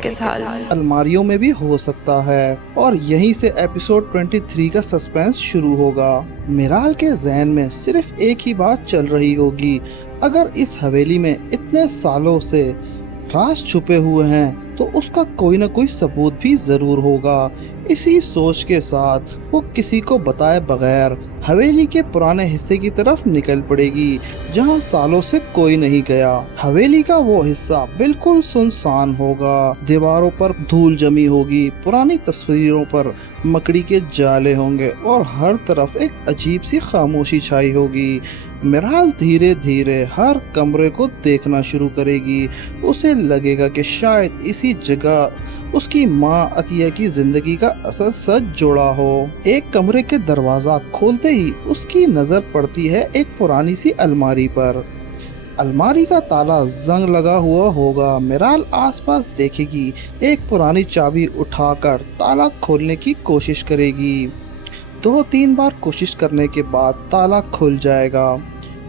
किस हाल में? अलमारियों में भी हो सकता है। और यहीं से एपिसोड 23 का सस्पेंस शुरू होगा। मिराल के जहन में सिर्फ एक ही बात चल रही होगी, अगर इस हवेली में इतने सालों से राज छुपे हुए हैं तो उसका कोई ना कोई सबूत भी जरूर होगा। इसी सोच के साथ वो किसी को बताए बगैर हवेली के पुराने हिस्से की तरफ निकल पड़ेगी, जहां सालों से कोई नहीं गया। हवेली का वो हिस्सा बिल्कुल सुनसान होगा, दीवारों पर धूल जमी होगी, पुरानी तस्वीरों पर मकड़ी के जाले होंगे और हर तरफ एक अजीब सी खामोशी छाई होगी। मिराल धीरे धीरे हर कमरे को देखना शुरू करेगी। उसे लगेगा कि शायद इसी जगह उसकी माँ अतिया की जिंदगी का असल सच जुड़ा हो। एक कमरे के दरवाजा खोलते ही उसकी नजर पड़ती है एक पुरानी सी अलमारी पर। अलमारी का ताला जंग लगा हुआ होगा। मिराल आसपास देखेगी, एक पुरानी चाबी उठाकर ताला खोलने की कोशिश करेगी। 2-3 बार कोशिश करने के बाद ताला खुल जाएगा।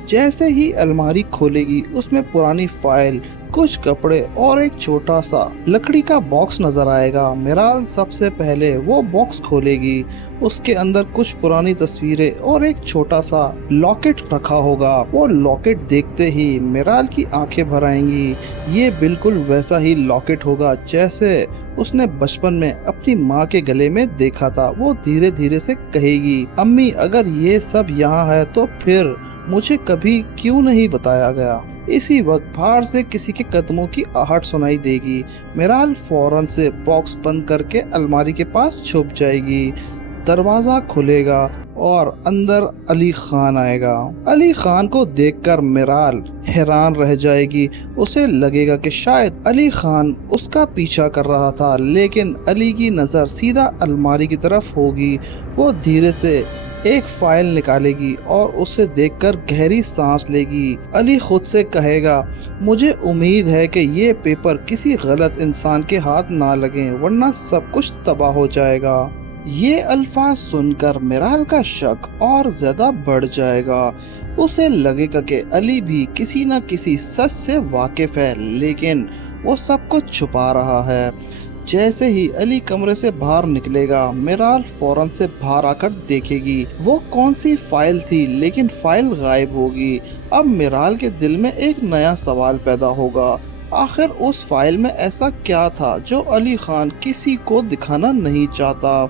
जैसे ही अलमारी खोलेगी, उसमें पुरानी फाइल, कुछ कपड़े और एक छोटा सा लकड़ी का बॉक्स नजर आएगा। मिराल सबसे पहले वो बॉक्स खोलेगी। उसके अंदर कुछ पुरानी तस्वीरें और एक छोटा सा लॉकेट रखा होगा। वो लॉकेट देखते ही मिराल की आंखें भर आएंगी। ये बिल्कुल वैसा ही लॉकेट होगा जैसे उसने बचपन में अपनी माँ के गले में देखा था। वो धीरे धीरे से कहेगी, अम्मी अगर ये सब यहाँ है तो फिर मुझे कभी क्यों नहीं बताया गया। इसी वक्त बाहर से किसी के कदमों की आहट सुनाई देगी। मिराल फौरन से बॉक्स बंद करके अलमारी के पास छुप जाएगी। दरवाजा खुलेगा और अंदर अली खान आएगा। अली खान को देखकर मिराल हैरान रह जाएगी। उसे लगेगा कि शायद अली खान उसका पीछा कर रहा था, लेकिन अली की नज़र सीधा अलमारी की तरफ होगी। वो धीरे से एक फाइल निकालेगी और उसे देखकर गहरी सांस लेगी। अली खुद से कहेगा, मुझे उम्मीद है कि ये पेपर किसी गलत इंसान के हाथ ना लगे, वरना सब कुछ तबाह हो जाएगा। ये अल्फाज सुनकर मिराल का शक और ज्यादा बढ़ जाएगा। उसे लगेगा कि अली भी किसी न किसी सच से वाकिफ है, लेकिन वो सब कुछ छुपा रहा है। जैसे ही अली कमरे से बाहर निकलेगा, मिराल फौरन से बाहर आकर देखेगी वो कौन सी फाइल थी, लेकिन फाइल गायब होगी। अब मिराल के दिल में एक नया सवाल पैदा होगा, आखिर उस फाइल में ऐसा क्या था जो अली खान किसी को दिखाना नहीं चाहता।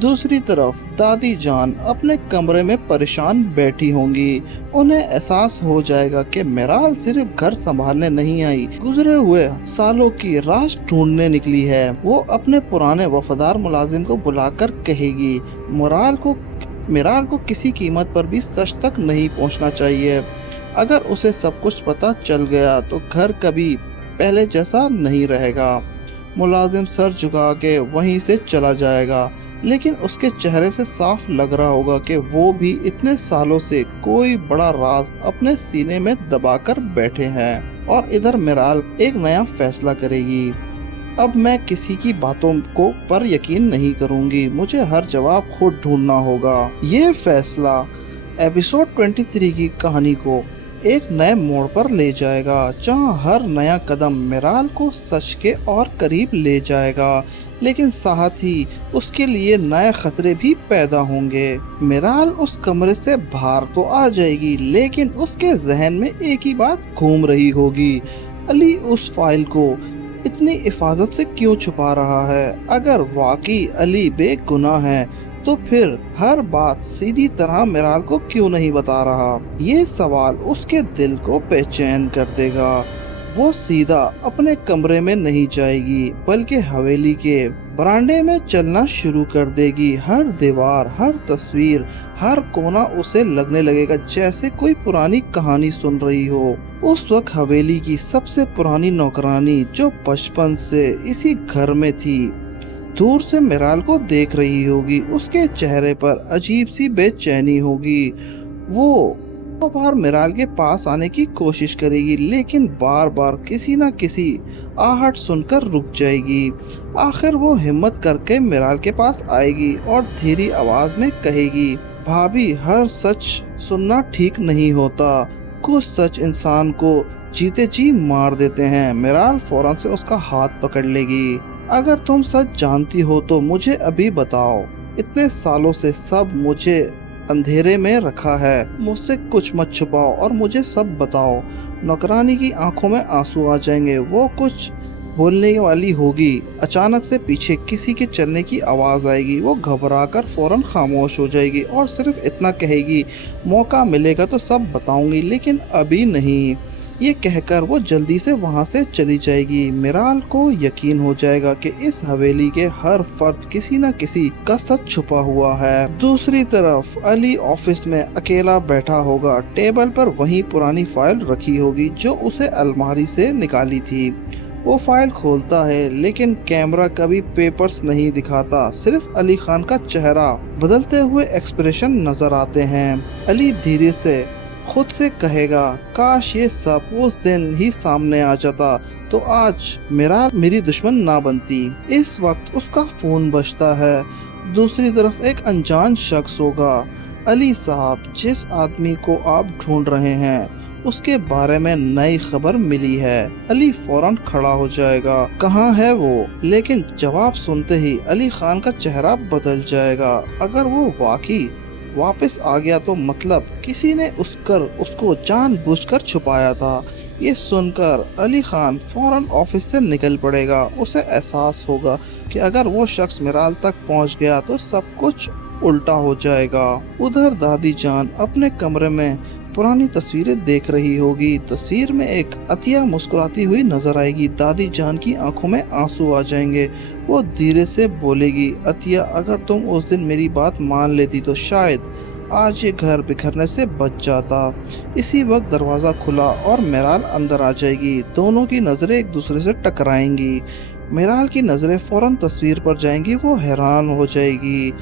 दूसरी तरफ दादी जान अपने कमरे में परेशान बैठी होंगी। उन्हें एहसास हो जाएगा कि मिराल सिर्फ घर संभालने नहीं आई, गुजरे हुए सालों की राज ढूंढने निकली है। वो अपने पुराने वफादार मुलाजिम को बुलाकर कहेगी, मिराल को किसी कीमत पर भी सच तक नहीं पहुंचना चाहिए। अगर उसे सब कुछ पता चल गया तो घर कभी पहले जैसा नहीं रहेगा। मुलाजिम सर झुका के वहीं से चला जाएगा, लेकिन उसके चेहरे से साफ लग रहा होगा कि वो भी इतने सालों से कोई बड़ा राज अपने सीने में दबाकर बैठे हैं। और इधर मिराल एक नया फैसला करेगी, अब मैं किसी की बातों को पर यकीन नहीं करूंगी, मुझे हर जवाब खुद ढूंढना होगा। ये फैसला एपिसोड 23 की कहानी को एक नए मोड़ पर ले जाएगा, जहां हर नया कदम मिराल को सच के और करीब ले जाएगा, लेकिन साथ ही उसके लिए नए खतरे भी पैदा होंगे। मिराल उस कमरे से बाहर तो आ जाएगी, लेकिन उसके जहन में एक ही बात घूम रही होगी, अली उस फाइल को इतनी हिफाजत से क्यों छुपा रहा है। अगर वाकई अली बेगुनाह है तो फिर हर बात सीधी तरह मिराल को क्यों नहीं बता रहा। ये सवाल उसके दिल को बेचैन कर देगा। वो सीधा अपने कमरे में नहीं जाएगी, बल्कि हवेली के बरामदे में चलना शुरू कर देगी। हर दीवार, हर तस्वीर, हर कोना उसे लगने लगेगा जैसे कोई पुरानी कहानी सुन रही हो। उस वक्त हवेली की सबसे पुरानी नौकरानी, जो बचपन से इसी घर में थी, दूर से मिराल को देख रही होगी। उसके चेहरे पर अजीब सी बेचैनी होगी। वो बार मिराल के पास आने की कोशिश करेगी, लेकिन बार बार किसी न किसी आहट सुनकर रुक जाएगी। आखिर वो हिम्मत करके मिराल के पास आएगी और धीरे आवाज में कहेगी, भाभी हर सच सुनना ठीक नहीं होता, कुछ सच इंसान को जीते जी मार देते हैं। मिराल फौरन से उसका हाथ पकड़ लेगी। अगर तुम सच जानती हो तो मुझे अभी बताओ। इतने सालों से सब मुझे अंधेरे में रखा है, मुझसे कुछ मत छुपाओ और मुझे सब बताओ। नौकरानी की आंखों में आंसू आ जाएंगे, वो कुछ बोलने वाली होगी। अचानक से पीछे किसी के चलने की आवाज़ आएगी। वो घबराकर फौरन खामोश हो जाएगी और सिर्फ इतना कहेगी, मौका मिलेगा तो सब बताऊंगी लेकिन अभी नहीं। ये कहकर वो जल्दी से वहाँ से चली जाएगी। मिराल को यकीन हो जाएगा कि इस हवेली के हर फर्द किसी न किसी का सच छुपा हुआ है। दूसरी तरफ अली ऑफिस में अकेला बैठा होगा। टेबल पर वही पुरानी फाइल रखी होगी जो उसे अलमारी से निकाली थी। वो फाइल खोलता है लेकिन कैमरा कभी पेपर्स नहीं दिखाता, सिर्फ अली खान का चेहरा बदलते हुए एक्सप्रेशन नजर आते हैं। अली धीरे से खुद से कहेगा, काश ये सब उस दिन ही सामने आ जाता तो आज मेरी दुश्मन ना बनती। इस वक्त उसका फोन बजता है। दूसरी तरफ एक अनजान शख्स होगा। अली साहब, जिस आदमी को आप ढूंढ रहे हैं उसके बारे में नई खबर मिली है। अली फौरन खड़ा हो जाएगा। कहाँ है वो? लेकिन जवाब सुनते ही अली खान का चेहरा बदल जाएगा। अगर वो वाकई वापस आ गया तो मतलब किसी ने उसको जानबूझकर छुपाया था। ये सुनकर अली खान फौरन ऑफिस से निकल पड़ेगा। उसे एहसास होगा कि अगर वो शख्स मिराल तक पहुंच गया तो सब कुछ उल्टा हो जाएगा। उधर दादी जान अपने कमरे में पुरानी तस्वीरें देख रही होगी। तस्वीर में एक अतिया मुस्कुराती हुई नजर आएगी। दादी जान की आंखों में आंसू आ जाएंगे। वो धीरे से बोलेगी, अतिया, अगर तुम उस दिन मेरी बात मान लेती तो शायद आज ये घर बिखरने से बच जाता। इसी वक्त दरवाजा खुला और मिराल अंदर आ जाएगी। दोनों की नजरें एक दूसरे से टकराएंगी। मिराल की नजरें फौरन तस्वीर पर जाएंगी। वो हैरान हो जाएगी।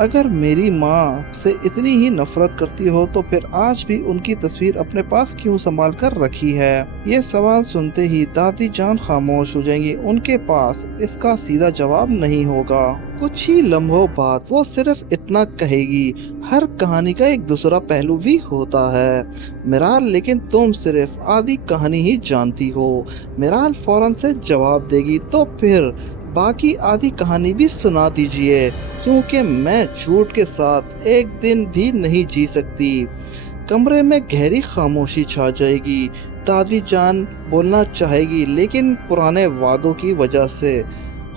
अगर मेरी माँ से इतनी ही नफरत करती हो तो फिर आज भी उनकी तस्वीर अपने पास क्यों संभाल कर रखी है? ये सवाल सुनते ही दादी जान खामोश हो जाएंगी। उनके पास इसका सीधा जवाब नहीं होगा। कुछ ही लम्हों बाद वो सिर्फ इतना कहेगी, हर कहानी का एक दूसरा पहलू भी होता है मिराल, लेकिन तुम सिर्फ आधी कहानी ही जानती हो। मिराल फौरन से जवाब देगी, तो फिर बाकी आधी कहानी भी सुना दीजिए, क्योंकि मैं झूठ के साथ एक दिन भी नहीं जी सकती। कमरे में गहरी खामोशी छा जाएगी। दादी जान बोलना चाहेगी लेकिन पुराने वादों की वजह से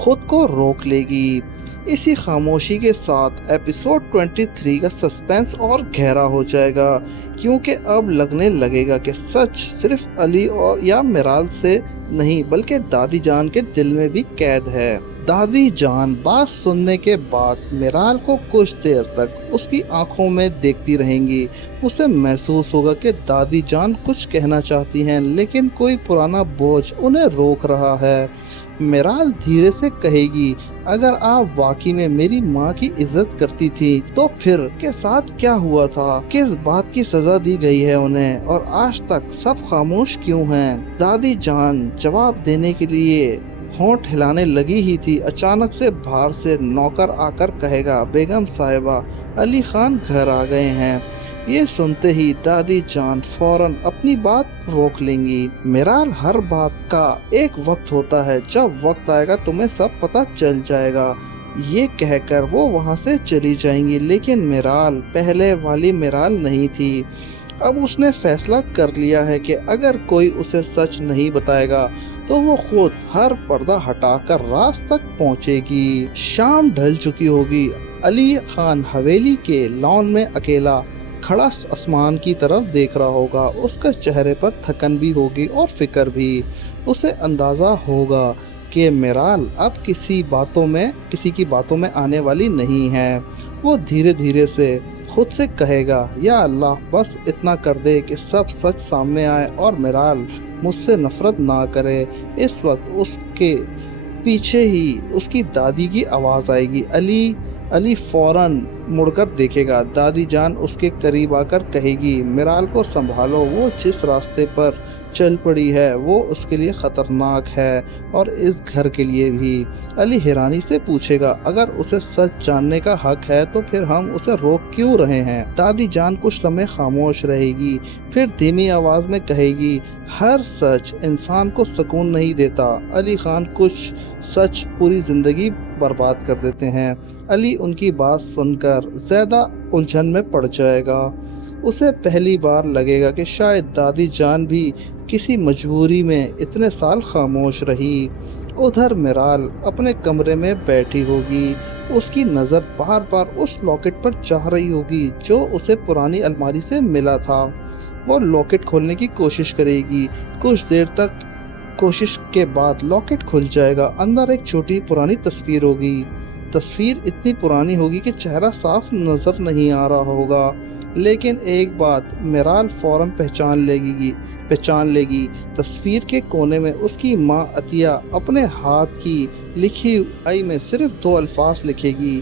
खुद को रोक लेगी। इसी खामोशी के साथ एपिसोड 23 का सस्पेंस और गहरा हो जाएगा, क्योंकि अब लगने लगेगा कि सच सिर्फ अली और या मिराल से नहीं बल्कि दादी जान के दिल में भी कैद है। दादी जान बात सुनने के बाद मिराल को कुछ देर तक उसकी आंखों में देखती रहेंगी। उसे महसूस होगा कि दादी जान कुछ कहना चाहती हैं लेकिन कोई पुराना बोझ उन्हें रोक रहा है। मिराल धीरे से कहेगी, अगर आप वाकई में मेरी माँ की इज्जत करती थी तो फिर के साथ क्या हुआ था? किस बात की सजा दी गई है उन्हें और आज तक सब खामोश क्यों हैं? दादी जान जवाब देने के लिए होंठ हिलाने लगी ही थी। अचानक से बाहर से नौकर आकर कहेगा, बेगम साहिबा, अली खान घर आ गए हैं। ये सुनते ही दादी जान फौरन अपनी बात रोक लेंगी। मिराल, हर बात का एक वक्त होता है, जब वक्त आएगा तुम्हें सब पता चल जाएगा। ये कहकर वो वहाँ से चली जाएंगी। लेकिन मिराल पहले वाली मिराल नहीं थी। अब उसने फैसला कर लिया है कि अगर कोई उसे सच नहीं बताएगा तो वो खुद हर पर्दा हटाकर रात तक पहुंचेगी। शाम ढल चुकी होगी। अली खान हवेली के लॉन में अकेला खड़ा आसमान की तरफ देख रहा होगा। उसके चेहरे पर थकन भी होगी और फिक्र भी। उसे अंदाजा होगा कि मिराल अब किसी की बातों में आने वाली नहीं है। वो धीरे धीरे से खुद से कहेगा, या अल्लाह, बस इतना कर दे कि सब सच सामने आए और मिराल मुझसे नफरत ना करे। इस वक्त उसके पीछे ही उसकी दादी की आवाज़ आएगी, अली, अली फौरन मुड़कर देखेगा। दादी जान उसके करीब आकर कहेगी, मिराल को संभालो, वो जिस रास्ते पर चल पड़ी है वो उसके लिए खतरनाक है और इस घर के लिए भी। अली हैरानी से पूछेगा, अगर उसे सच जानने का हक है तो फिर हम उसे रोक क्यों रहे हैं? दादी जान कुछ लम्हे खामोश रहेगी, फिर धीमी आवाज में कहेगी, हर सच इंसान को सुकून नहीं देता। अली खान कुछ सच पूरी जिंदगी बर्बाद कर देते हैं। अली उनकी बात सुनकर ज्यादा उलझन में पड़ जाएगा। उसे पहली बार लगेगा कि शायद दादी जान भी किसी मजबूरी में इतने साल खामोश रही। उधर मिराल अपने कमरे में बैठी होगी, उसकी नज़र बार बार उस लॉकेट पर जा रही होगी जो उसे पुरानी अलमारी से मिला था। वो लॉकेट खोलने की कोशिश करेगी। कुछ देर तक कोशिश के बाद लॉकेट खुल जाएगा। अंदर एक छोटी पुरानी तस्वीर होगी। तस्वीर इतनी पुरानी होगी कि चेहरा साफ नजर नहीं आ रहा होगा, लेकिन एक बात मिराल फौरन पहचान लेगी। तस्वीर के कोने में उसकी माँ अतिया अपने हाथ की लिखी आई में सिर्फ 2 अल्फाज लिखेगी,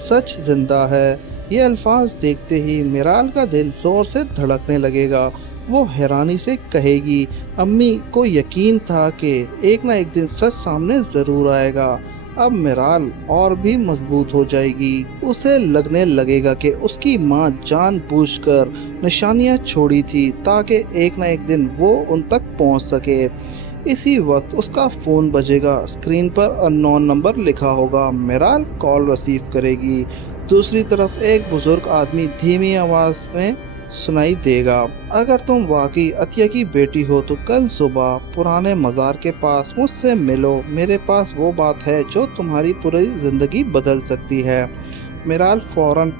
सच जिंदा है। ये अल्फाज देखते ही मिराल का दिल जोर से धड़कने लगेगा। वो हैरानी से कहेगी, अम्मी को यकीन था कि एक ना एक दिन सच सामने ज़रूर आएगा। अब मिराल और भी मजबूत हो जाएगी। उसे लगने लगेगा कि उसकी माँ जानबूझकर निशानियाँ छोड़ी थी ताकि एक ना एक दिन वो उन तक पहुँच सके। इसी वक्त उसका फ़ोन बजेगा। स्क्रीन पर अननोन नंबर लिखा होगा। मिराल कॉल रिसीव करेगी। दूसरी तरफ एक बुजुर्ग आदमी धीमी आवाज़ में सुनाई देगा, अगर तुम वाकई अतिया की बेटी हो तो कल सुबह पुराने मज़ार के पास मुझसे मिलो। मेरे पास वो बात है जो तुम्हारी पूरी ज़िंदगी बदल सकती है। मिराल फौरन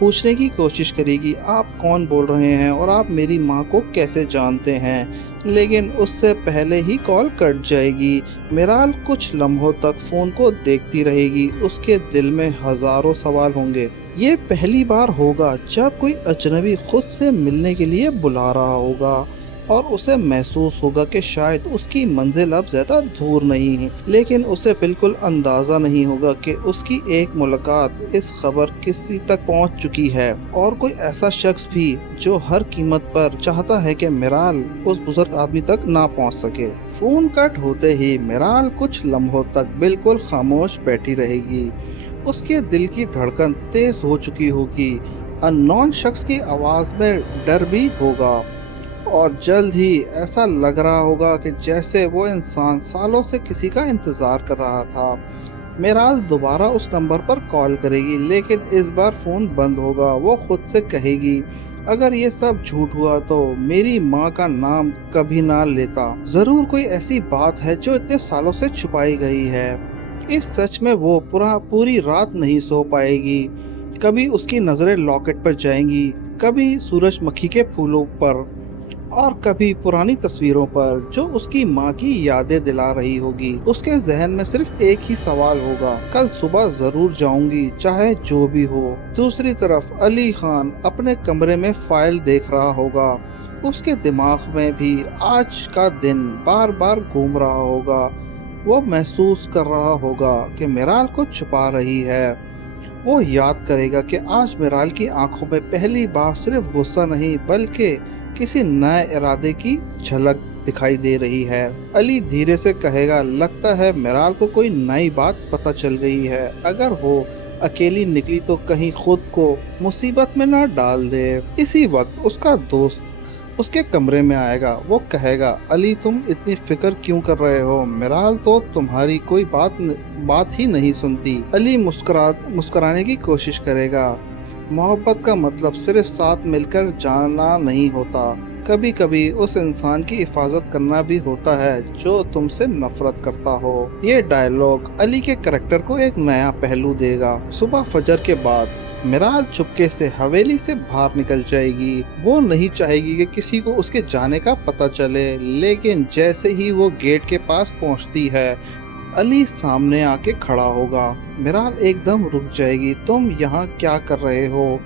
पूछने की कोशिश करेगी, आप कौन बोल रहे हैं और आप मेरी माँ को कैसे जानते हैं? लेकिन उससे पहले ही कॉल कट जाएगी। मिराल कुछ लम्हों तक फ़ोन को देखती रहेगी। उसके दिल में हज़ारों सवाल होंगे। ये पहली बार होगा जब कोई अजनबी खुद से मिलने के लिए बुला रहा होगा और उसे महसूस होगा कि शायद उसकी मंजिल अब ज़्यादा दूर नहीं है, लेकिन उसे बिल्कुल अंदाज़ा नहीं होगा कि उसकी एक मुलाकात इस खबर किसी तक पहुंच चुकी है और कोई ऐसा शख्स भी जो हर कीमत पर चाहता है कि मिराल उस बुजुर्ग आदमी तक ना पहुंच सके। फ़ोन कट होते ही मिराल कुछ लम्हों तक बिल्कुल खामोश बैठी रहेगी। उसके दिल की धड़कन तेज हो चुकी होगी। अननोन शख्स की आवाज़ में डर भी होगा और जल्द ही ऐसा लग रहा होगा कि जैसे वो इंसान सालों से किसी का इंतज़ार कर रहा था। मिराल दोबारा उस नंबर पर कॉल करेगी, लेकिन इस बार फ़ोन बंद होगा। वो खुद से कहेगी, अगर ये सब झूठ हुआ तो मेरी माँ का नाम कभी ना लेता। ज़रूर कोई ऐसी बात है जो इतने सालों से छुपाई गई है। इस सच में वो पूरी रात नहीं सो पाएगी। कभी उसकी नज़रें लॉकेट पर जाएंगी, कभी सूरजमुखी के फूलों पर और कभी पुरानी तस्वीरों पर जो उसकी माँ की यादें दिला रही होगी। उसके जहन में सिर्फ एक ही सवाल होगा, कल सुबह जरूर जाऊंगी चाहे जो भी हो। दूसरी तरफ अली खान अपने कमरे में फाइल देख रहा होगा। उसके दिमाग में भी आज का दिन बार बार घूम रहा होगा। वो महसूस कर रहा होगा कि मिराल को छुपा रही है। वो याद करेगा कि आज मिराल की आंखों में पहली बार सिर्फ गुस्सा नहीं बल्कि किसी नए इरादे की झलक दिखाई दे रही है। अली धीरे से कहेगा, लगता है मिराल को कोई नई बात पता चल गई है। अगर वो अकेली निकली तो कहीं खुद को मुसीबत में ना डाल दे। इसी वक्त उसका दोस्त उसके कमरे में आएगा। वो कहेगा, अली तुम इतनी फिक्र क्यों कर रहे हो? मिराल तो तुम्हारी कोई बात ही नहीं सुनती। अली मुस्कुराने की कोशिश करेगा। मोहब्बत का मतलब सिर्फ साथ मिलकर जाना नहीं होता, कभी कभी उस इंसान की हिफाजत करना भी होता है जो तुमसे नफरत करता हो। ये डायलॉग अली के करैक्टर को एक नया पहलू देगा। सुबह फजर के बाद मिराल चुपके से हवेली से बाहर निकल जाएगी। वो नहीं चाहेगी कि किसी को उसके जाने का पता चले, लेकिन जैसे ही वो गेट के पास पहुंचती है अली सामने आके खड़ा होगा। मिराल एकदम रुक जाएगी, तुम यहाँ क्या कर रहे हो?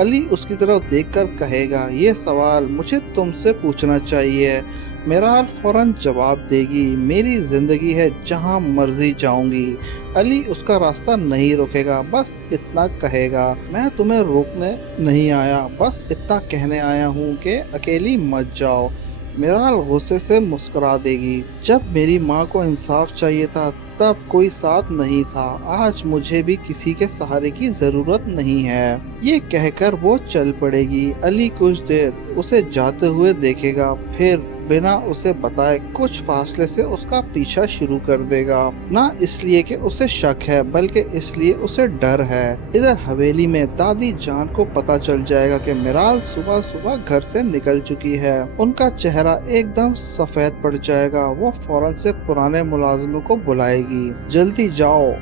अली उसकी तरफ देखकर कहेगा, ये सवाल मुझे तुमसे पूछना चाहिए। मिराल फौरन जवाब देगी, मेरी जिंदगी है, जहाँ मर्जी जाऊंगी। अली उसका रास्ता नहीं रोकेगा, बस इतना कहेगा, मैं तुम्हें रोकने नहीं आया, बस इतना कहने आया हूँ कि अकेली मत जाओ। मिराल गुस्से से मुस्कुरा देगी, जब मेरी माँ को इंसाफ चाहिए था तब कोई साथ नहीं था, आज मुझे भी किसी के सहारे की जरूरत नहीं है। ये कहकर वो चल पड़ेगी। अली कुछ देर उसे जाते हुए देखेगा, फिर बिना उसे बताए कुछ फासले से उसका पीछा शुरू कर देगा। ना इसलिए कि उसे शक है, बल्कि इसलिए उसे डर है। इधर हवेली में दादी जान को पता चल जाएगा कि मिराल सुबह सुबह घर से निकल चुकी है। उनका चेहरा एकदम सफेद पड़ जाएगा। वो फौरन से पुराने मुलाजिमों को बुलाएगी, जल्दी जाओ।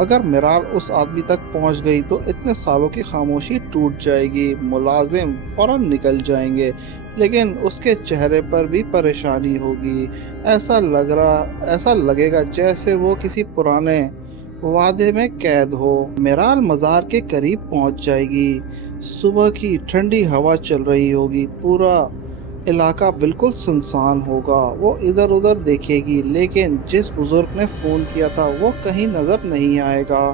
अगर मिराल उस आदमी तक पहुंच गई तो इतने सालों की खामोशी टूट जाएगी। मुलाजिम फौरन निकल जाएंगे, लेकिन उसके चेहरे पर भी परेशानी होगी। ऐसा लगेगा जैसे वो किसी पुराने वादे में कैद हो। मिराल मज़ार के करीब पहुंच जाएगी। सुबह की ठंडी हवा चल रही होगी, पूरा इलाका बिल्कुल सुनसान होगा। वो इधर उधर देखेगी, लेकिन जिस बुजुर्ग ने फोन किया था वो कहीं नजर नहीं आएगा।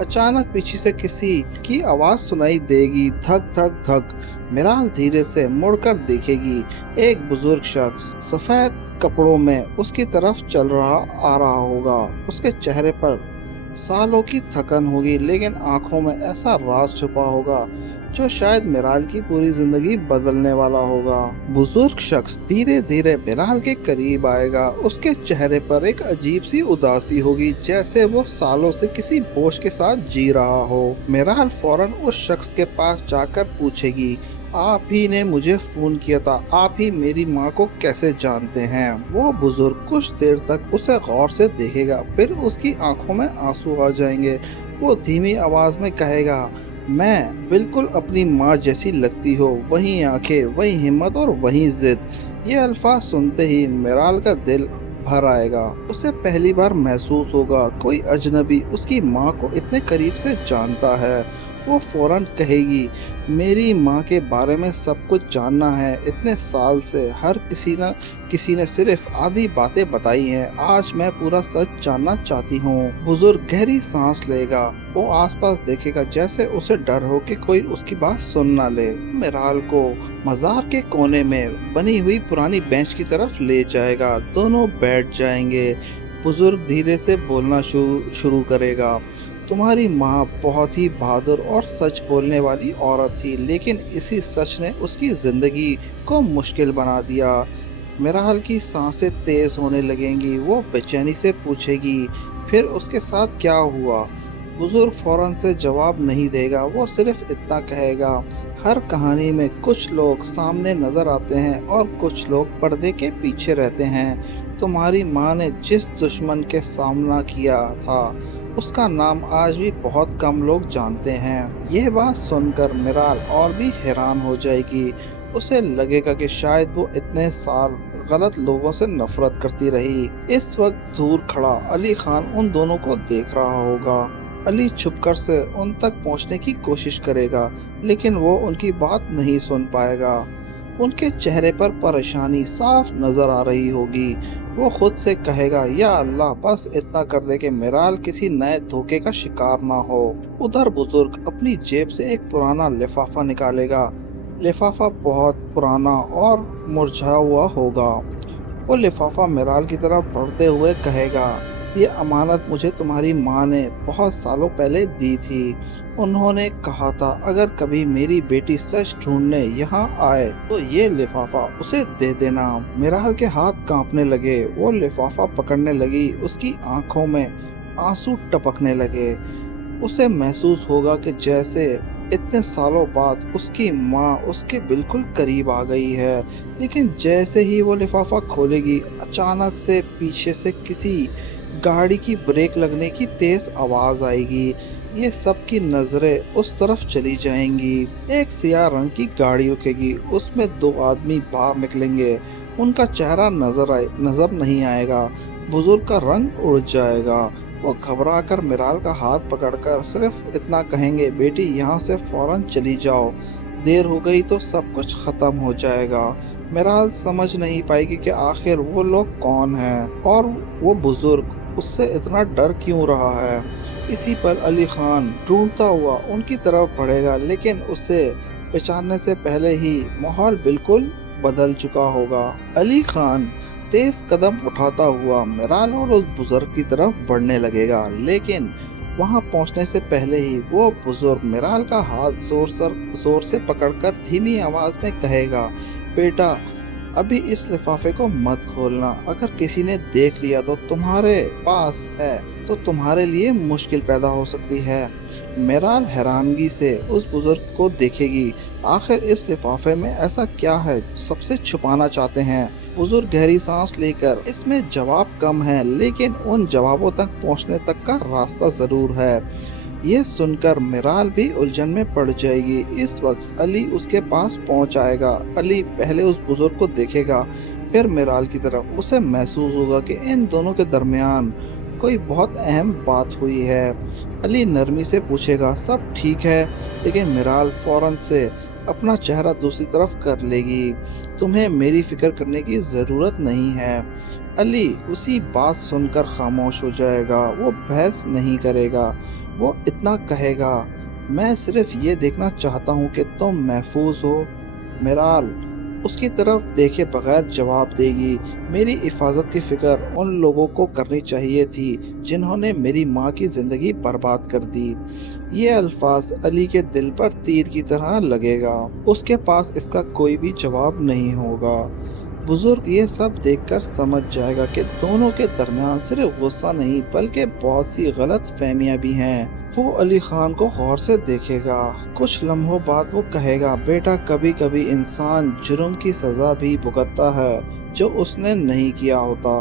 अचानक पीछे से किसी की आवाज सुनाई देगी, धक धक धक। मिराल धीरे से मुड़कर देखेगी, एक बुजुर्ग शख्स सफेद कपड़ों में उसकी तरफ आ रहा होगा। उसके चेहरे पर सालों की थकन होगी, लेकिन आंखों में ऐसा राज छुपा होगा जो शायद मिराल की पूरी जिंदगी बदलने वाला होगा। बुजुर्ग शख्स धीरे धीरे मिराल के करीब आएगा। उसके चेहरे पर एक अजीब सी उदासी होगी, जैसे वो सालों से किसी बोझ के साथ जी रहा हो। मिराल फौरन उस शख्स के पास जाकर पूछेगी, आप ही ने मुझे फोन किया था, आप ही मेरी माँ को कैसे जानते हैं? वो बुजुर्ग कुछ देर तक उसे गौर से देखेगा, फिर उसकी आंखों में आंसू आ जाएंगे। वो धीमी आवाज में कहेगा, मैं बिल्कुल अपनी माँ जैसी लगती हो, वही आंखें, वही हिम्मत और वही जिद। ये अल्फाज सुनते ही मिराल का दिल भर आएगा। उसे पहली बार महसूस होगा कोई अजनबी उसकी माँ को इतने करीब से जानता है। वो फौरन कहेगी, मेरी माँ के बारे में सब कुछ जानना है। इतने साल से हर किसी ने सिर्फ आधी बातें बताई हैं, आज मैं पूरा सच जानना चाहती हूँ। बुजुर्ग गहरी सांस लेगा। वो आसपास देखेगा, जैसे उसे डर हो कि कोई उसकी बात सुन ना ले। मिराल को मज़ार के कोने में बनी हुई पुरानी बेंच की तरफ ले जाएगा। दोनों बैठ जाएंगे। बुजुर्ग धीरे से बोलना शुरू करेगा, तुम्हारी माँ बहुत ही बहादुर और सच बोलने वाली औरत थी, लेकिन इसी सच ने उसकी जिंदगी को मुश्किल बना दिया। मिराल की सांसें तेज होने लगेंगी। वो बेचैनी से पूछेगी, फिर उसके साथ क्या हुआ? बुजुर्ग फौरन से जवाब नहीं देगा। वो सिर्फ इतना कहेगा, हर कहानी में कुछ लोग सामने नजर आते हैं और कुछ लोग पर्दे के पीछे रहते हैं। तुम्हारी माँ ने जिस दुश्मन के सामना किया था उसका नाम आज भी बहुत कम लोग जानते हैं। यह बात सुनकर मिराल और भी हैरान हो जाएगी। उसे लगेगा कि शायद वो इतने साल गलत लोगों से नफरत करती रही। इस वक्त दूर खड़ा अली खान उन दोनों को देख रहा होगा। अली छुपकर से उन तक पहुंचने की कोशिश करेगा, लेकिन वो उनकी बात नहीं सुन पाएगा। उनके चेहरे पर परेशानी साफ नजर आ रही होगी। वो खुद से कहेगा, या अल्लाह, बस इतना कर दे कि मिराल किसी नए धोखे का शिकार ना हो। उधर बुजुर्ग अपनी जेब से एक पुराना लिफाफा निकालेगा। लिफाफा बहुत पुराना और मुरझा हुआ होगा। वो लिफाफा मिराल की तरफ बढ़ते हुए कहेगा, ये अमानत मुझे तुम्हारी माँ ने बहुत सालों पहले दी थी। उन्होंने कहा था अगर कभी मेरी बेटी सच ढूंढने यहाँ आए तो ये लिफाफा उसे दे देना। मिराल के हाथ कांपने लगे। वो लिफाफा पकड़ने लगी। उसकी आंखों में आंसू टपकने लगे। उसे महसूस होगा कि जैसे इतने सालों बाद उसकी माँ उसके बिल्कुल करीब आ गई है। लेकिन जैसे ही वो लिफाफा खोलेगी, अचानक से पीछे से किसी गाड़ी की ब्रेक लगने की तेज आवाज आएगी। ये सब की नजरें उस तरफ चली जाएंगी। एक सियाह रंग की गाड़ी रुकेगी। उसमें दो आदमी बाहर निकलेंगे। उनका चेहरा नजर नहीं आएगा। बुजुर्ग का रंग उड़ जाएगा। वो घबराकर मिराल का हाथ पकड़कर सिर्फ इतना कहेंगे, बेटी यहाँ से फौरन चली जाओ, देर हो गई तो सब कुछ खत्म हो जाएगा। मिराल समझ नहीं पाएगी कि आखिर वो लोग कौन हैं और वो बुजुर्ग उससे इतना डर क्यों रहा है। इसी पर अली खान ढूंढता हुआ उनकी तरफ बढ़ेगा, लेकिन उसे पहचानने से पहले ही माहौल बिल्कुल बदल चुका होगा। अली खान तेज कदम उठाता हुआ मिराल और उस बुजुर्ग की तरफ बढ़ने लगेगा, लेकिन वहां पहुंचने से पहले ही वो बुजुर्ग मिराल का हाथ जोर से पकड़कर धीमी आवाज में कहेगा, बेटा अभी इस लिफाफे को मत खोलना। अगर किसी ने देख लिया तो तुम्हारे पास है तो तुम्हारे लिए मुश्किल पैदा हो सकती है। मिराल हैरानगी से उस बुजुर्ग को देखेगी। आखिर इस लिफाफे में ऐसा क्या है सबसे छुपाना चाहते हैं। बुजुर्ग गहरी सांस लेकर, इसमें जवाब कम है लेकिन उन जवाबों तक पहुंचने तक का रास्ता जरूर है। ये सुनकर मिराल भी उलझन में पड़ जाएगी। इस वक्त अली उसके पास पहुंच आएगा। अली पहले उस बुजुर्ग को देखेगा, फिर मिराल की तरफ। उसे महसूस होगा कि इन दोनों के दरमियान कोई बहुत अहम बात हुई है। अली नरमी से पूछेगा, सब ठीक है, लेकिन मिराल फौरन से अपना चेहरा दूसरी तरफ कर लेगी। तुम्हें मेरी फिक्र करने की ज़रूरत नहीं है। अली उसी बात सुनकर खामोश हो जाएगा। वो बहस नहीं करेगा। वो इतना कहेगा, मैं सिर्फ ये देखना चाहता हूँ कि तुम महफूज हो। मिराल उसकी तरफ देखे बगैर जवाब देगी, मेरी हिफाजत की फिक्र उन लोगों को करनी चाहिए थी जिन्होंने मेरी माँ की ज़िंदगी बर्बाद कर दी। ये अल्फाज अली के दिल पर तीर की तरह लगेगा। उसके पास इसका कोई भी जवाब नहीं होगा। बुजुर्ग ये सब देखकर समझ जाएगा कि दोनों के दरमियान सिर्फ गुस्सा नहीं बल्कि बहुत सी गलत फहमियाँ भी हैं। वो अली खान को गौर से देखेगा। कुछ लम्हों बाद वो कहेगा, बेटा कभी कभी इंसान जुर्म की सज़ा भी भुगतता है जो उसने नहीं किया होता।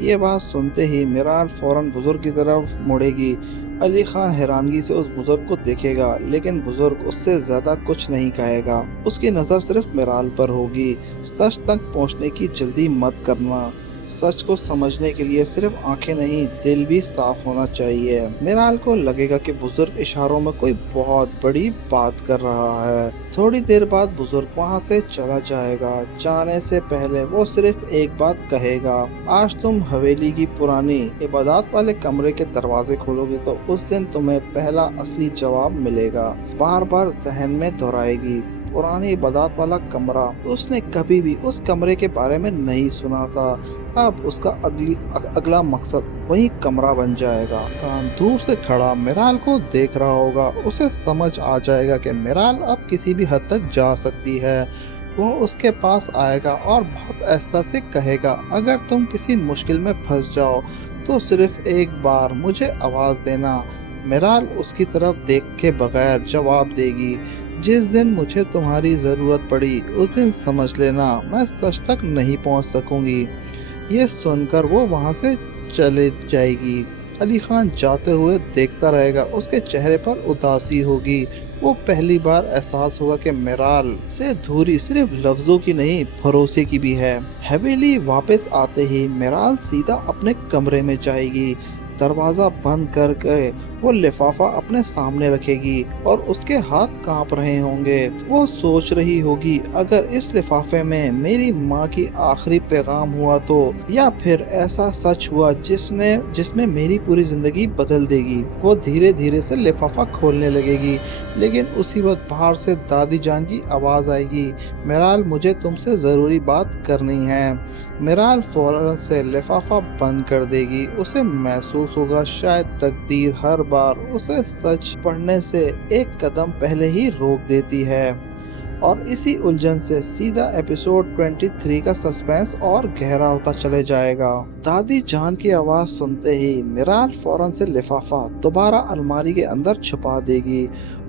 ये बात सुनते ही मिराल फौरन बुजुर्ग की तरफ मुड़ेगी। अली खान हैरानगी से उस बुजुर्ग को देखेगा, लेकिन बुजुर्ग उससे ज्यादा कुछ नहीं कहेगा। उसकी नजर सिर्फ मिराल पर होगी। सच तक पहुंचने की जल्दी मत करना। सच को समझने के लिए सिर्फ आंखें नहीं, दिल भी साफ होना चाहिए। मिराल को लगेगा कि बुजुर्ग इशारों में कोई बहुत बड़ी बात कर रहा है। थोड़ी देर बाद बुजुर्ग वहां से चला जाएगा। जाने से पहले वो सिर्फ एक बात कहेगा, आज तुम हवेली की पुरानी इबादत वाले कमरे के दरवाजे खोलोगे तो उस दिन तुम्हें पहला असली जवाब मिलेगा। बार बार जहन में दोहराएगी, पुरानी इबादत वाला कमरा। उसने कभी भी उस कमरे के बारे में नहीं सुना था। अब उसका अगला मकसद वही कमरा बन जाएगा। खान दूर से खड़ा मिराल को देख रहा होगा। उसे समझ आ जाएगा कि मिराल अब किसी भी हद तक जा सकती है। वो उसके पास आएगा और बहुत आहिस्ता से कहेगा, अगर तुम किसी मुश्किल में फंस जाओ तो सिर्फ एक बार मुझे आवाज़ देना। मिराल उसकी तरफ देख के बगैर जवाब देगी, जिस दिन मुझे तुम्हारी ज़रूरत पड़ी उस दिन समझ लेना मैं सच तक नहीं पहुंच सकूंगी। ये सुनकर वो वहां से चले जाएगी। अली खान जाते हुए देखता रहेगा। उसके चेहरे पर उदासी होगी। वो पहली बार एहसास होगा कि मिराल से दूरी सिर्फ लफ्जों की नहीं, भरोसे की भी है। हवेली वापस आते ही मिराल सीधा अपने कमरे में जाएगी। दरवाज़ा बंद करके वो लिफाफा अपने सामने रखेगी और उसके हाथ कांप रहे होंगे। वो सोच रही होगी, अगर इस लिफाफे में मेरी माँ की आखिरी पैगाम हुआ तो, या फिर ऐसा सच हुआ जिसमें मेरी पूरी जिंदगी बदल देगी। वो धीरे धीरे से लिफाफा खोलने लगेगी, लेकिन उसी वक्त बाहर से दादी जान की आवाज़ आएगी, मिराल मुझे तुमसे ज़रूरी बात करनी है। मिराल फौरन से लिफाफा बंद कर देगी। उसे महसूस होगा शायद तकदीर हर बार उसे सच पढ़ने से एक कदम पहले ही रोक देती है। और इसी उलझन से सीधा एपिसोड 23 का सस्पेंस और गहरा होता चले जाएगा। दादी जान की आवाज़ सुनते ही मिराल फौरन से लिफाफा दोबारा अलमारी के अंदर छुपा देगी।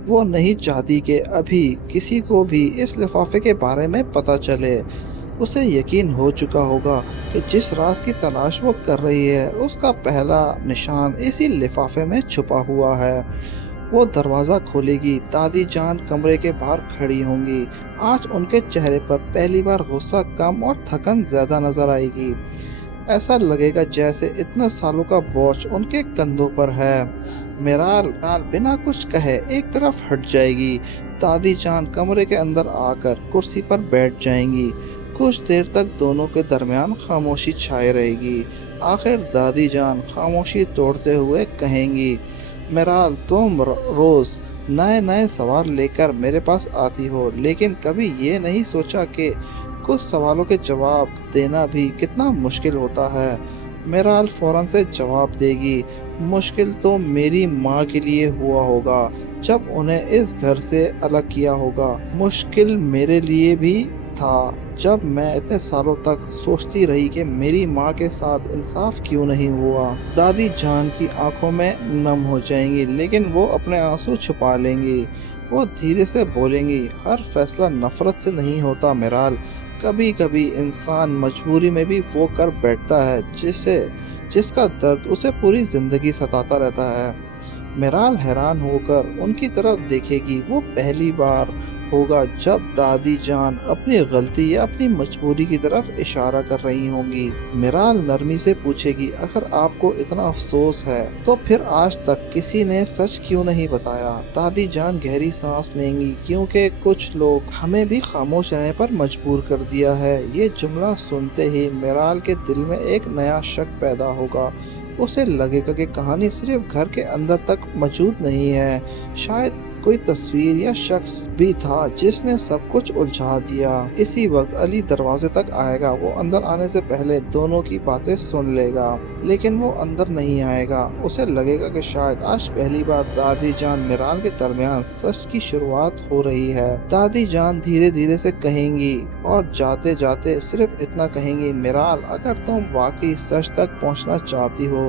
वो नहीं चाहती कि अभी किसी को भी इस लिफाफे के बारे में पता चले। उसे यकीन हो चुका होगा कि जिस राज की तलाश वो कर रही है उसका पहला निशान इसी लिफाफे में छुपा हुआ है। वो दरवाज़ा खोलेगी। दादी जान कमरे के बाहर खड़ी होंगी। आज उनके चेहरे पर पहली बार गुस्सा कम और थकन ज़्यादा नज़र आएगी। ऐसा लगेगा जैसे इतने सालों का बोझ उनके कंधों पर है। मिराल बिना कुछ कहे एक तरफ हट जाएगी। दादी जान कमरे के अंदर आकर कुर्सी पर बैठ जाएंगी। कुछ देर तक दोनों के दरमियान खामोशी छाए रहेगी। आखिर दादी जान खामोशी तोड़ते हुए कहेंगी, मेराल तुम रोज नए नए सवाल लेकर मेरे पास आती हो, लेकिन कभी ये नहीं सोचा कि कुछ सवालों के जवाब देना भी कितना मुश्किल होता है। मेराल फौरन से जवाब देगी, मुश्किल तो मेरी माँ के लिए हुआ होगा जब उन्हें इस घर से अलग किया होगा। मुश्किल मेरे लिए भी था जब मैं इतने सालों तक सोचती रही कि मेरी माँ के साथ इंसाफ क्यों नहीं हुआ। दादी जान की आंखों में नम हो जाएंगी, लेकिन वो अपने आंसू छुपा लेंगी। वो धीरे से बोलेंगी, हर फैसला नफरत से नहीं होता मेराल, कभी कभी इंसान मजबूरी में भी वो कर बैठता है जिसका दर्द उसे पूरी जिंदगी सताता रहता है। मेराल हैरान होकर उनकी तरफ देखेगी। वो पहली बार होगा जब दादी जान अपनी गलती या अपनी मजबूरी की तरफ इशारा कर रही होंगी। मेराल नरमी से पूछेगी, अगर आपको इतना अफसोस है तो फिर आज तक किसी ने सच क्यों नहीं बताया। दादी जान गहरी सांस लेंगी, क्योंकि कुछ लोग हमें भी खामोश रहने पर मजबूर कर दिया है। ये जुमला सुनते ही मेराल के दिल में एक नया शक पैदा होगा। उसे लगेगा कि कहानी सिर्फ घर के अंदर तक मौजूद नहीं है, शायद कोई तस्वीर या शख्स भी था जिसने सब कुछ उलझा दिया। इसी वक्त अली दरवाजे तक आएगा। वो अंदर आने से पहले दोनों की बातें सुन लेगा, लेकिन वो अंदर नहीं आएगा। उसे लगेगा कि शायद आज पहली बार दादी जान मेराल के दरमियान सच की शुरुआत हो रही है। दादी जान धीरे धीरे से कहेंगी और जाते जाते सिर्फ इतना कहेंगी, मेराल अगर तुम वाकई सच तक पहुंचना चाहती हो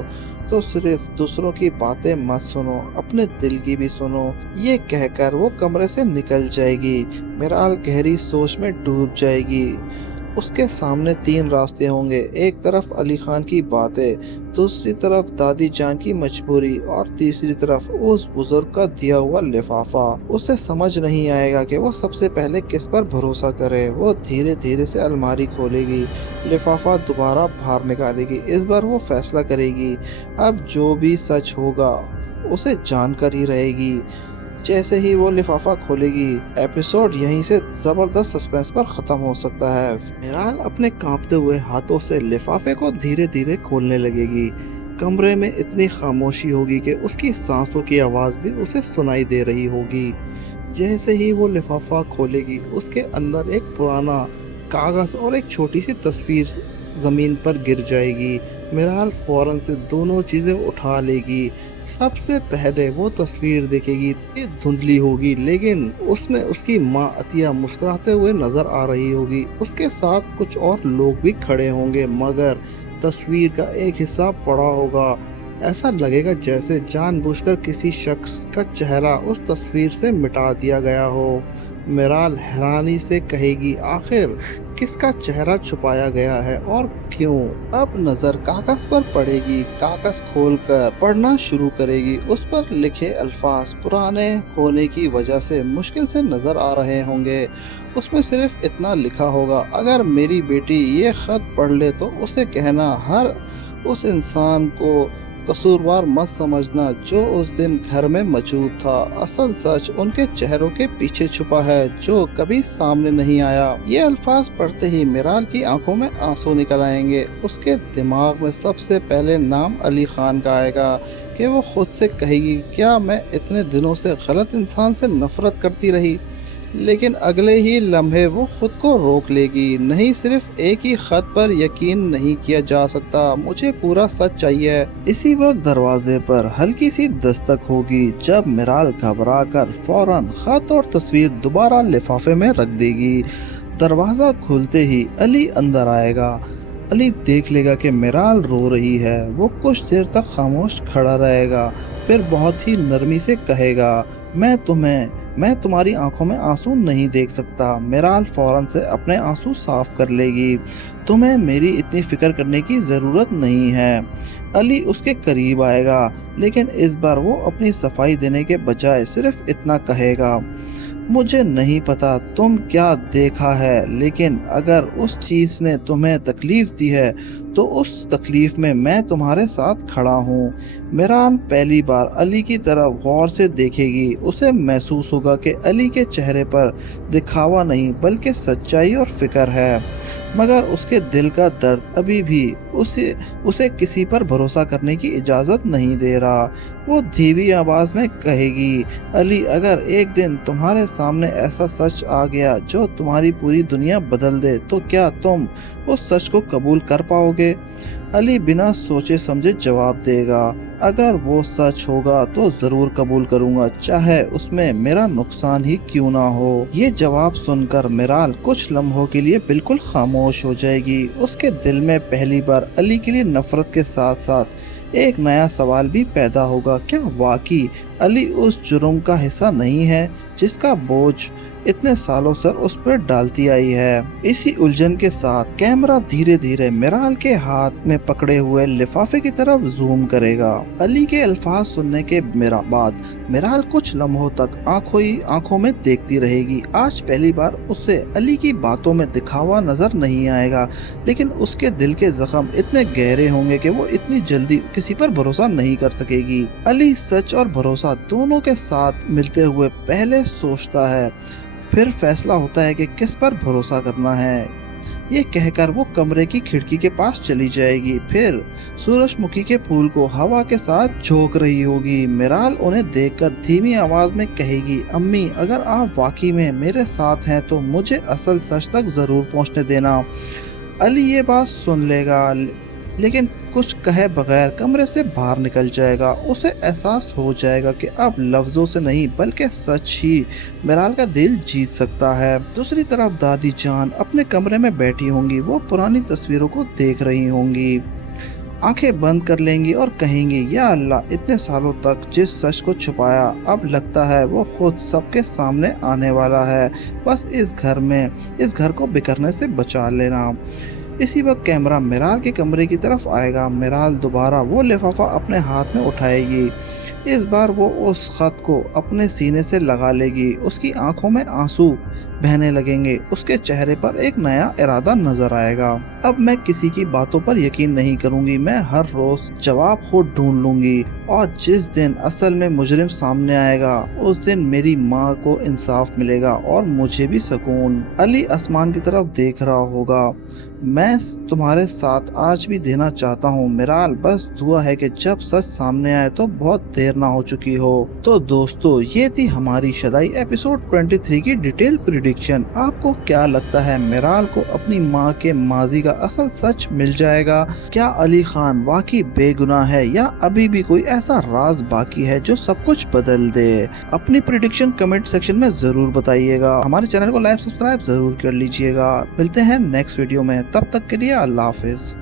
तो सिर्फ दूसरों की बातें मत सुनो, अपने दिल की भी सुनो। ये कहकर वो कमरे से निकल जाएगी। मेराल गहरी सोच में डूब जाएगी। उसके सामने 3 रास्ते होंगे, एक तरफ अली खान की बातें, दूसरी तरफ दादी जान की मजबूरी और तीसरी तरफ उस बुजुर्ग का दिया हुआ लिफाफा। उसे समझ नहीं आएगा कि वो सबसे पहले किस पर भरोसा करे। वो धीरे धीरे से अलमारी खोलेगी, लिफाफा दोबारा बाहर निकालेगी। इस बार वो फैसला करेगी, अब जो भी सच होगा उसे जानकारी रहेगी। जैसे ही वो लिफाफा खोलेगी, एपिसोड यहीं से जबरदस्त सस्पेंस पर खत्म हो सकता है। मेराल अपने कांपते हुए हाथों से लिफाफे को धीरे धीरे खोलने लगेगी। कमरे में इतनी खामोशी होगी कि उसकी सांसों की आवाज़ भी उसे सुनाई दे रही होगी। जैसे ही वो लिफाफा खोलेगी, उसके अंदर एक पुराना कागज़ और एक छोटी सी तस्वीर ज़मीन पर गिर जाएगी। मेराल फौरन से दोनों चीज़ें उठा लेगी। सबसे पहले वो तस्वीर देखेगी, ये धुंधली होगी, लेकिन उसमें उसकी माँ अतिया मुस्कुराते हुए नज़र आ रही होगी। उसके साथ कुछ और लोग भी खड़े होंगे, मगर तस्वीर का एक हिस्सा पड़ा होगा। ऐसा लगेगा जैसे जानबूझकर किसी शख्स का चेहरा उस तस्वीर से मिटा दिया गया हो। मेराल हैरानी से कहेगी, आखिर किसका चेहरा छुपाया गया है और क्यों? अब नजर कागज पर पड़ेगी। कागज खोलकर पढ़ना शुरू करेगी। उस पर लिखे अल्फाज पुराने होने की वजह से मुश्किल से नजर आ रहे होंगे। उसमें सिर्फ इतना लिखा होगा, अगर मेरी बेटी ये खत पढ़ ले तो उसे कहना, हर उस इंसान को कसूरवार मत समझना जो उस दिन घर में मौजूद था। असल सच उनके चेहरों के पीछे छुपा है जो कभी सामने नहीं आया। ये अल्फाज पढ़ते ही मेराल की आंखों में आंसू निकल आएंगे। उसके दिमाग में सबसे पहले नाम अली खान का आएगा कि वो खुद से कहेगी, क्या मैं इतने दिनों से गलत इंसान से नफरत करती रही? लेकिन अगले ही लम्हे वो खुद को रोक लेगी। नहीं, सिर्फ एक ही खत पर यकीन नहीं किया जा सकता, मुझे पूरा सच चाहिए। इसी वक्त दरवाजे पर हल्की सी दस्तक होगी। जब मेराल घबराकर फौरन खत और तस्वीर दोबारा लिफाफे में रख देगी। दरवाज़ा खुलते ही अली अंदर आएगा। अली देख लेगा कि मेराल रो रही है। वो कुछ देर तक खामोश खड़ा रहेगा, फिर बहुत ही नरमी से कहेगा, मैं तुम्हारी आंखों में आंसू नहीं देख सकता। मेराल फौरन से अपने आंसू साफ कर लेगी। तुम्हें मेरी इतनी फिक्र करने की ज़रूरत नहीं है। अली उसके करीब आएगा, लेकिन इस बार वो अपनी सफाई देने के बजाय सिर्फ इतना कहेगा, मुझे नहीं पता तुम क्या देखा है, लेकिन अगर उस चीज़ ने तुम्हें तकलीफ दी है तो उस तकलीफ में मैं तुम्हारे साथ खड़ा हूँ। मिरान पहली बार अली की तरफ गौर से देखेगी। उसे महसूस होगा कि अली के चेहरे पर दिखावा नहीं बल्कि सच्चाई और फिक्र है, मगर उसके दिल का दर्द अभी भी उसे किसी पर भरोसा करने की इजाज़त नहीं दे रहा। वो धीमी आवाज़ में कहेगी, अली, अगर एक दिन तुम्हारे सामने ऐसा सच आ गया जो तुम्हारी पूरी दुनिया बदल दे, तो क्या तुम उस सच को कबूल कर पाओगे? अली बिना सोचे समझे जवाब देगा, अगर वो सच होगा तो ज़रूर कबूल करूँगा, चाहे उसमें मेरा नुकसान ही क्यों ना हो। ये जवाब सुनकर मिराल कुछ लम्हों के लिए बिल्कुल खामोश हो जाएगी। उसके दिल में पहली बार अली के लिए नफरत के साथ साथ एक नया सवाल भी पैदा होगा, क्या वाकई अली उस जुर्म का हिस्सा नहीं है जिसका बोझ इतने सालों से उस पर डालती आई है। इसी उलझन के साथ कैमरा धीरे धीरे मिराल के हाथ में पकड़े हुए लिफाफे की तरफ जूम करेगा। अली के अल्फाज सुनने के बाद मिराल कुछ लम्हों तक आंखों में देखती रहेगी। आज पहली बार उसे अली की बातों में दिखावा नजर नहीं आएगा, लेकिन उसके दिल के जख्म इतने गहरे होंगे कि वो इतनी जल्दी किसी पर भरोसा नहीं कर सकेगी। अली सच और भरोसा दोनों के साथ मिलते हुए पहले सोचता है, फिर फैसला होता है कि किस पर भरोसा करना है। ये कहकर वो कमरे की खिड़की के पास चली जाएगी, फिर सूरजमुखी के फूल को हवा के साथ झोंक रही होगी। मिराल उन्हें देखकर धीमी आवाज में कहेगी, अम्मी, अगर आप वाकई में मेरे साथ हैं तो मुझे असल सच तक जरूर पहुंचने देना। अली ये बात सुन लेगा, लेकिन कुछ कहे बगैर कमरे से बाहर निकल जाएगा। उसे एहसास हो जाएगा कि अब लफ्ज़ों से नहीं बल्कि सच ही मिराल का दिल जीत सकता है। दूसरी तरफ दादी जान अपने कमरे में बैठी होंगी। वो पुरानी तस्वीरों को देख रही होंगी, आंखें बंद कर लेंगी और कहेंगी, या अल्लाह, इतने सालों तक जिस सच को छुपाया, अब लगता है वो खुद सबके सामने आने वाला है। बस इस घर को बिखरने से बचा लेना। इसी वक्त कैमरा मिराल के कमरे की तरफ आएगा। मिराल दोबारा वो लिफाफा अपने हाथ में उठाएगी। इस बार वो उस खत को अपने सीने से लगा लेगी। उसकी आंखों में आंसू बहने लगेंगे। उसके चेहरे पर एक नया इरादा नजर आएगा। अब मैं किसी की बातों पर यकीन नहीं करूंगी। मैं हर रोज जवाब खुद ढूंढ लूंगी, और जिस दिन असल में मुजरिम सामने आएगा उस दिन मेरी माँ को इंसाफ मिलेगा और मुझे भी सुकून। अली आसमान की तरफ देख रहा होगा। मैं तुम्हारे साथ आज भी देना चाहता हूँ मिराल, बस दुआ है कि जब सच सामने आए तो बहुत देर ना हो चुकी हो। तो दोस्तों, ये थी हमारी शदाई एपिसोड 23 की डिटेल प्रिडिक्शन। आपको क्या लगता है, मिराल को अपनी माँ के माजी का असल सच मिल जाएगा? क्या अली खान वाकई बेगुनाह है, या अभी भी कोई ऐसा राज बाकी है जो सब कुछ बदल दे? अपनी प्रिडिक्शन कमेंट सेक्शन में जरूर बताइएगा। हमारे चैनल को लाइक सब्सक्राइब जरूर कर लीजिएगा। मिलते हैं नेक्स्ट वीडियो में, तब तक के लिए अल्लाह हाफिज।